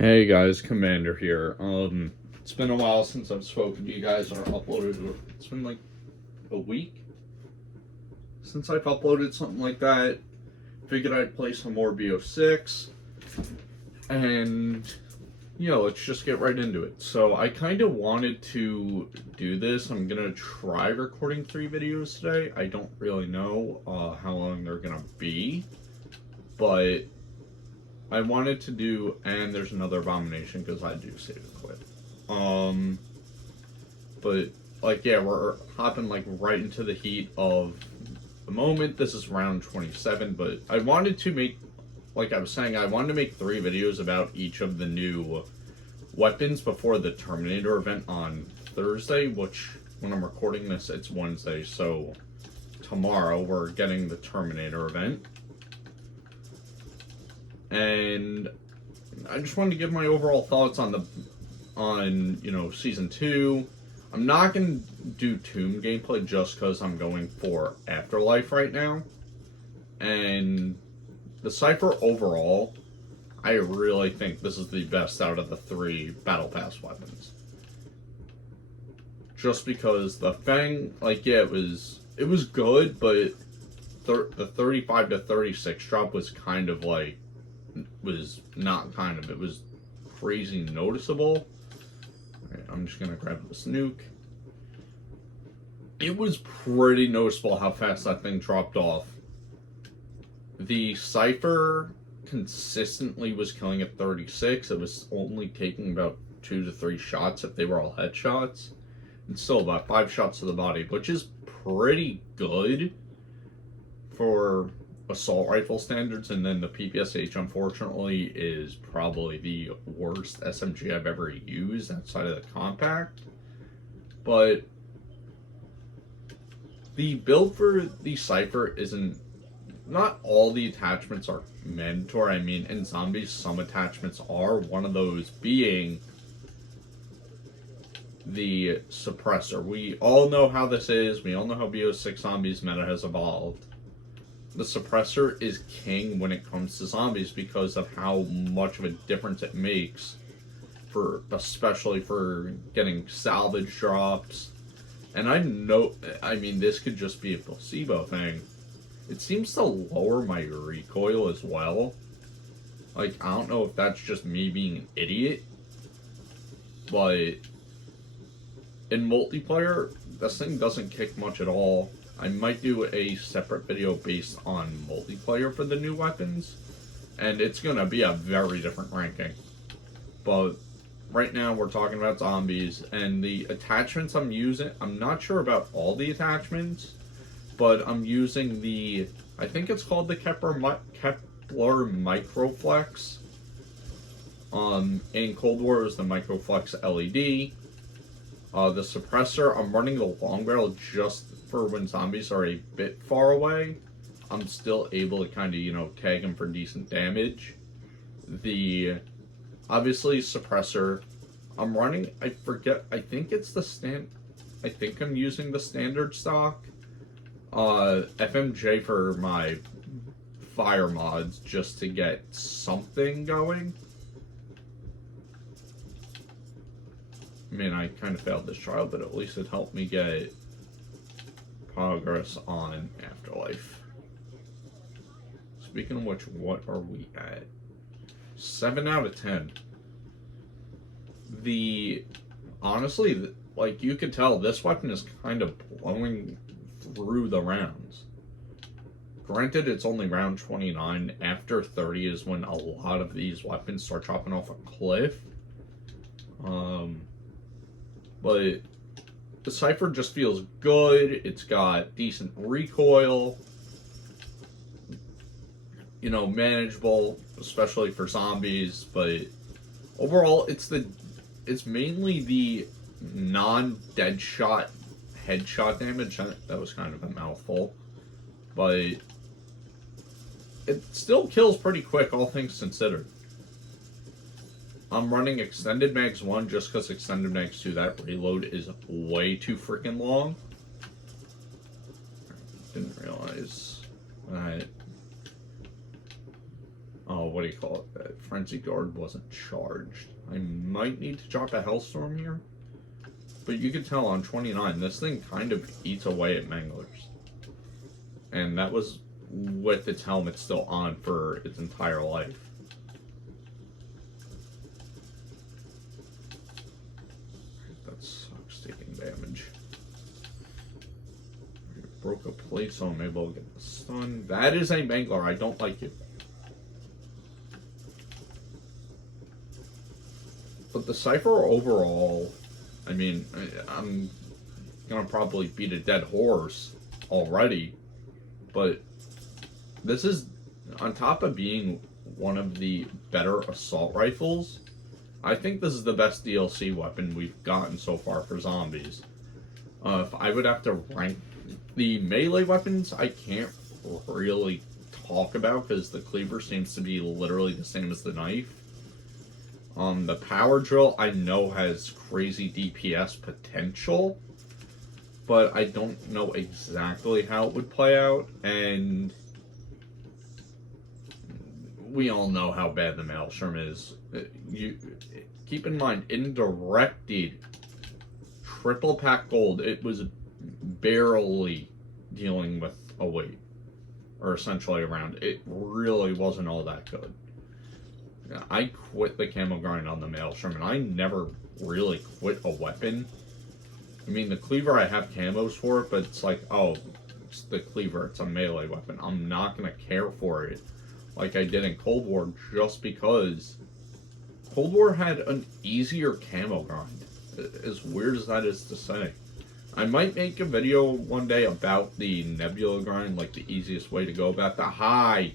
Hey guys, Commander here. It's been a while since I've spoken to you guys or uploaded. It's been like a week since I've uploaded something like that. Figured I'd play some more BO6, and let's just get right into it. So I kind of wanted to do this. I'm gonna try recording 3 videos today. I don't really know how long they're gonna be, but I wanted to do, and there's another abomination because I do save and quit. But we're hopping right into the heat of the moment. This is round 27, but I wanted to make, like I was saying, I wanted to make 3 videos about each of the new weapons before the Terminator event on Thursday, which when I'm recording this, it's Wednesday, so tomorrow we're getting the Terminator event. And I just wanted to give my overall thoughts on season 2. I'm not going to do Tomb gameplay just because I'm going for Afterlife right now. And the Cypher overall, I really think this is the best out of the 3 Battle Pass weapons. Just because the Fang, it was good, but the 35 to 36 drop was kind of it was crazy noticeable. Right, I'm just gonna grab this nuke. It was pretty noticeable how fast that thing dropped off. The Cypher consistently was killing at 36. It was only taking about 2 to 3 shots if they were all headshots. And still about 5 shots to the body, which is pretty good for assault rifle standards. And then the PPSH, unfortunately, is probably the worst SMG I've ever used outside of the compact. But the build for the Cypher isn't, not all the attachments are mandatory. I mean, in zombies, some attachments are, one of those being the suppressor. We all know how this is. We all know how BO6 zombies meta has evolved. The suppressor is king when it comes to zombies because of how much of a difference it makes, especially for getting salvage drops. And I mean, this could just be a placebo thing. It seems to lower my recoil as well. I don't know if that's just me being an idiot, but in multiplayer, this thing doesn't kick much at all. I might do a separate video based on multiplayer for the new weapons, and it's gonna be a very different ranking. But right now we're talking about zombies, and the attachments I'm using, I'm not sure about all the attachments, but I'm using I think it's called the Kepler Microflex. In Cold War it was the Microflex LED. The suppressor, I'm running the long barrel just for when zombies are a bit far away. I'm still able to kind of, tag them for decent damage. Obviously, suppressor, I'm running, I think it's I think I'm using the standard stock. FMJ for my fire mods just to get something going. I mean, I kind of failed this trial, but at least it helped me get progress on Afterlife. Speaking of which, what are we at? 7 out of 10. Honestly, you could tell, this weapon is kind of blowing through the rounds. Granted, it's only round 29. After 30 is when a lot of these weapons start dropping off a cliff. But the Cypher just feels good. It's got decent recoil. Manageable, especially for zombies. But overall, it's mainly the non-dead shot headshot damage. That was kind of a mouthful. But it still kills pretty quick, all things considered. I'm running Extended Mags 1 just because Extended Mags 2, that reload is way too freaking long. Didn't realize that. Oh, what do you call it, that Frenzy Guard wasn't charged. I might need to drop a Hellstorm here. But you can tell on 29, this thing kind of eats away at Manglers. And that was with its helmet still on for its entire life. That sucks, taking damage. Broke a plate, so I'm able to get the stun. That is a Mangler. I don't like it. But the Cypher overall, I mean, I'm gonna probably beat a dead horse already, but this is, on top of being one of the better assault rifles, I think this is the best DLC weapon we've gotten so far for zombies. If I would have to rank the melee weapons, I can't really talk about because the cleaver seems to be literally the same as the knife. The power drill I know has crazy DPS potential, but I don't know exactly how it would play out, and we all know how bad the Maelstrom is. You keep in mind, in Directed, triple pack gold, it was barely dealing with a weight, or essentially around. It really wasn't all that good. I quit the camo grind on the Maelstrom, and I never really quit a weapon. I mean, the cleaver I have camos for it, but it's like, oh, it's the cleaver, it's a melee weapon. I'm not going to care for it like I did in Cold War, just because Cold War had an easier camo grind. As weird as that is to say. I might make a video one day about the Nebula grind, like the easiest way to go about the high.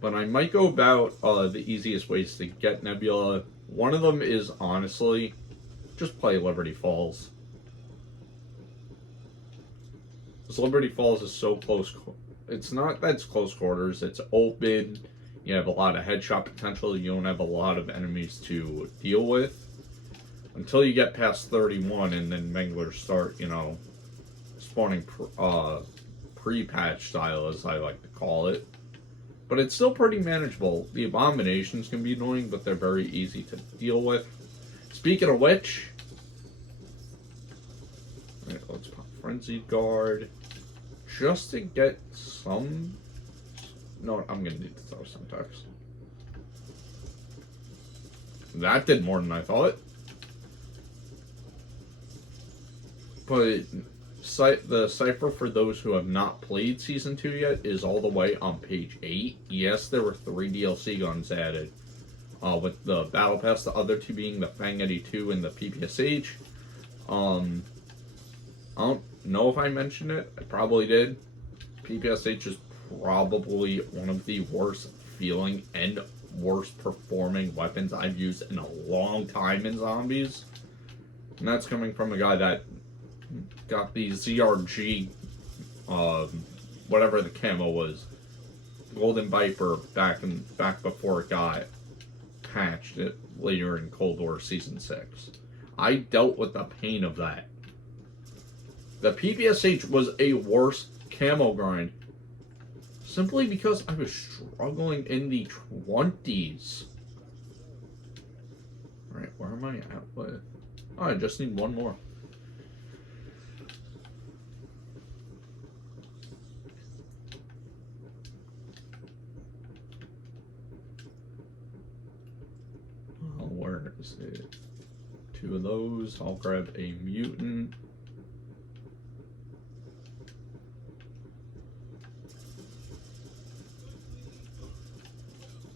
But I might go about the easiest ways to get Nebula. One of them is, honestly, just play Liberty Falls. Because Liberty Falls is so close. It's not that it's close quarters. It's open. You have a lot of headshot potential. You don't have a lot of enemies to deal with. Until you get past 31 and then Manglers start, you know, spawning pre-patch style, as I like to call it. But it's still pretty manageable. The abominations can be annoying, but they're very easy to deal with. Speaking of which, right, let's pop Frenzy Guard. Just to get some... No, I'm going to need to throw some text. That did more than I thought. But the Cypher, for those who have not played Season 2 yet, is all the way on page 8. Yes, there were 3 DLC guns added. With the Battle Pass, the other 2 being the Fang Eddie 2 and the PPSH. I don't know if I mentioned it. I probably did. PPSH is probably one of the worst feeling and worst performing weapons I've used in a long time in zombies. And that's coming from a guy that got the ZRG, whatever the camo was, Golden Viper back before it got patched it later in Cold War Season 6. I dealt with the pain of that. The PPSH was a worse camo grind simply because I was struggling in the 20s. Alright, where am I at with? Oh, I just need one more. Where is it? 2 of those. I'll grab a mutant.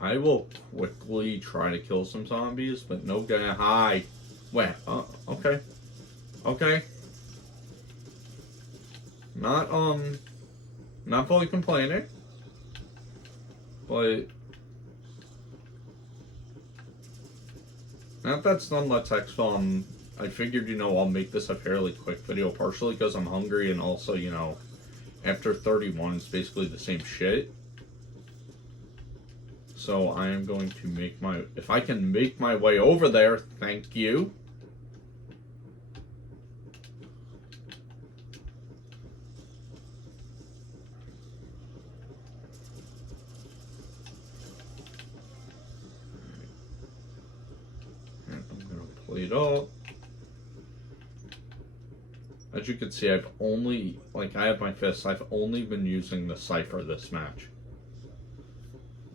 I will quickly try to kill some zombies, but no gonna hide. Wait, okay. Okay. Not fully complaining, but now that's done, let's XFIL. I figured, you know, I'll make this a fairly quick video, partially because I'm hungry, and also, you know, after 31, it's basically the same shit. So I am going to make my... If I can make my way over there, thank you. complete up. As you can see, I've only, like, I have my fists, I've only been using the Cypher this match.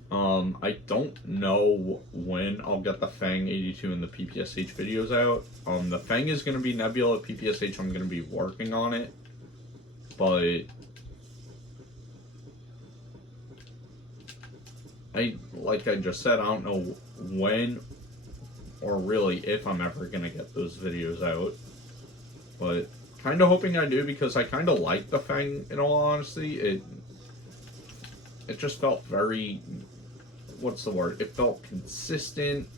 I don't know when I'll get the Fang 82 and the PPSH videos out. The Fang is going to be Nebula, PPSH I'm going to be working on it, but like I just said, I don't know when or really if I'm ever going to get those videos out, but kind of hoping I do, because I kind of like the Fang, in all honesty. It just felt very, what's the word? It felt consistent,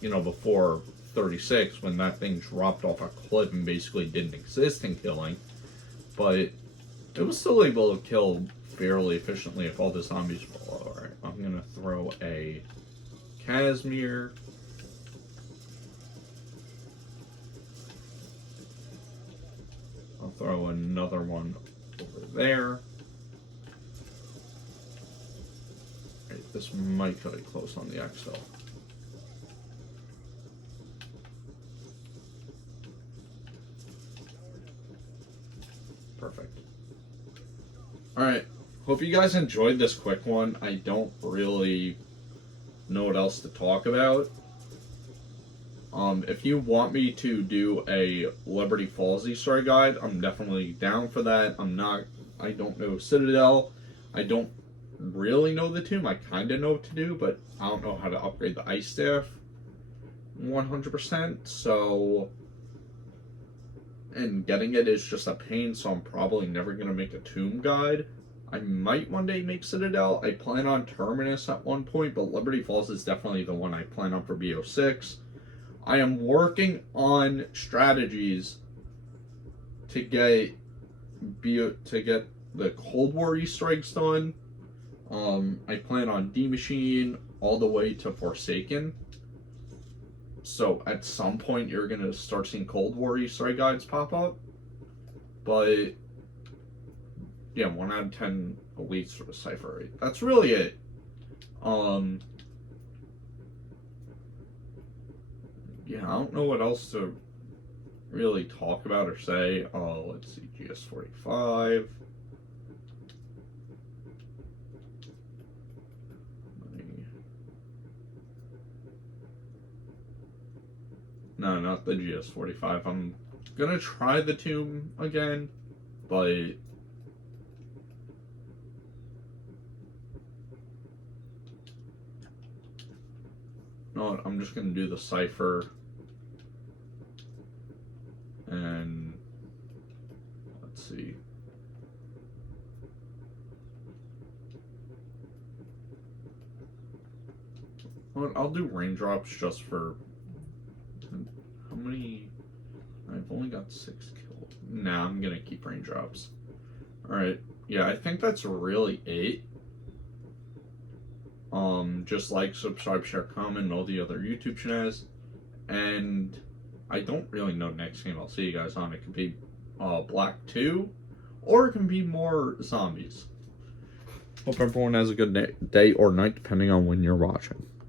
you know, before 36, when that thing dropped off a cliff and basically didn't exist in killing. But it was still able to kill fairly efficiently if all the zombies were low. Alright, I'm gonna throw a Casimir. I'll throw another one over there. Right, this might cut it close on the XL. Perfect. Alright, hope you guys enjoyed this quick one. I don't really know what else to talk about. If you want me to do a Liberty Falls Easter egg guide, I'm definitely down for that. I don't know Citadel. I don't really know the tomb. I kind of know what to do, but I don't know how to upgrade the ice staff 100%. So, and getting it is just a pain, so I'm probably never going to make a tomb guide. I might one day make Citadel. I plan on Terminus at one point, but Liberty Falls is definitely the one I plan on for BO6. I am working on strategies to get the Cold War Easter eggs done. I plan on D-Machine all the way to Forsaken. So at some point you're gonna start seeing Cold War Easter egg guides pop up. But yeah, 1 out of 10 elites for the Cypher rate. That's really it. Yeah, I don't know what else to really talk about or say. Let's see, GS45. No, not the GS45. I'm gonna try the tomb again, but no, I'm just gonna do the Cypher. And let's see. Well, I'll do raindrops just for how many? I've only got 6 kills. Nah, I'm gonna keep raindrops. Alright, yeah, I think that's really it. Just like, subscribe, share, comment, and all the other YouTube channels. And I don't really know next game I'll see you guys on. It could be Black 2, or it can be more zombies. Hope everyone has a good day or night, depending on when you're watching.